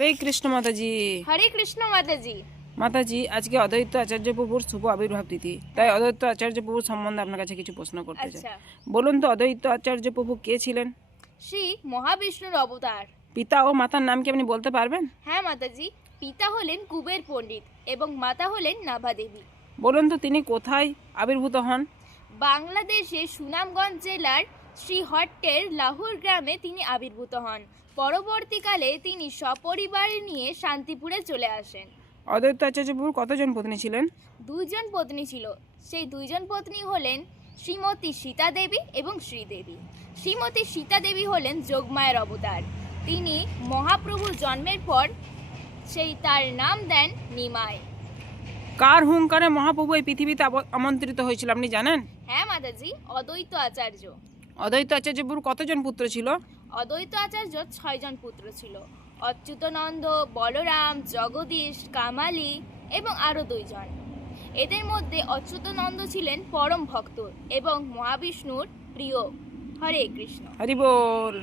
হরে কৃষ্ণ মাতাজি। হরে কৃষ্ণ মাতাজি। মাতাজি, আজকে অদ্বৈত আচার্য প্রভুর শুভ আবির্ভাব তিথি, তাই অদ্বৈত আচার্য প্রভুর সম্বন্ধে আপনার কাছে কিছু প্রশ্ন করতে চাই। আচ্ছা, বলুন তো, অদ্বৈত আচার্য প্রভু কে ছিলেন? শ্রী মহাবিষ্ণুর অবতার। পিতা ও মাতার নাম কি আপনি বলতে পারবেন? হ্যাঁ মাতাজি, পিতা হলেন কুবের পণ্ডিত এবং মাতা হলেন নাভা দেবী। বলুন তো, তিনি কোথায় আবির্ভূত হন? বাংলাদেশের সুনামগঞ্জ জেলার শ্রীহট্টের লাহুর গ্রামে তিনি আবির্ভূত হন। পরবর্তীকালে তিনি সপরিবার নিয়ে শান্তিপুরে চলে আসেন। অদ্বৈত আচার্য প্রভুর কতজন পত্নী ছিলেন? দুইজন পত্নী ছিল। সেই দুইজন পত্নী হলেন শ্রীমতী সীতা দেবী এবং শ্রীদেবী। শ্রীমতী সীতা দেবী হলেন যোগমায়ের অবতার। তিনি মহাপ্রভুর জন্মের পর তার নাম দেন নিমাই। কার হুঙ্কারে মহাপ্রভু এই পৃথিবীতে আমন্ত্রিত হয়েছিল আপনি জানেন? হ্যাঁ মাতাজি, অদ্বৈত আচার্য। অদ্বৈত আচার্য প্রভুর কতজন পুত্র ছিল? অদ্বৈত আচার্য 6 জন পুত্র ছিল। অচ্যুতানন্দ, বলরাম, জগদীশ, কামালি এবং আরও 2 জন। এদের মধ্যে অচ্যুতানন্দ ছিলেন পরম ভক্ত এবং মহাবিষ্ণুর প্রিয়। হরে কৃষ্ণ। হরি বল।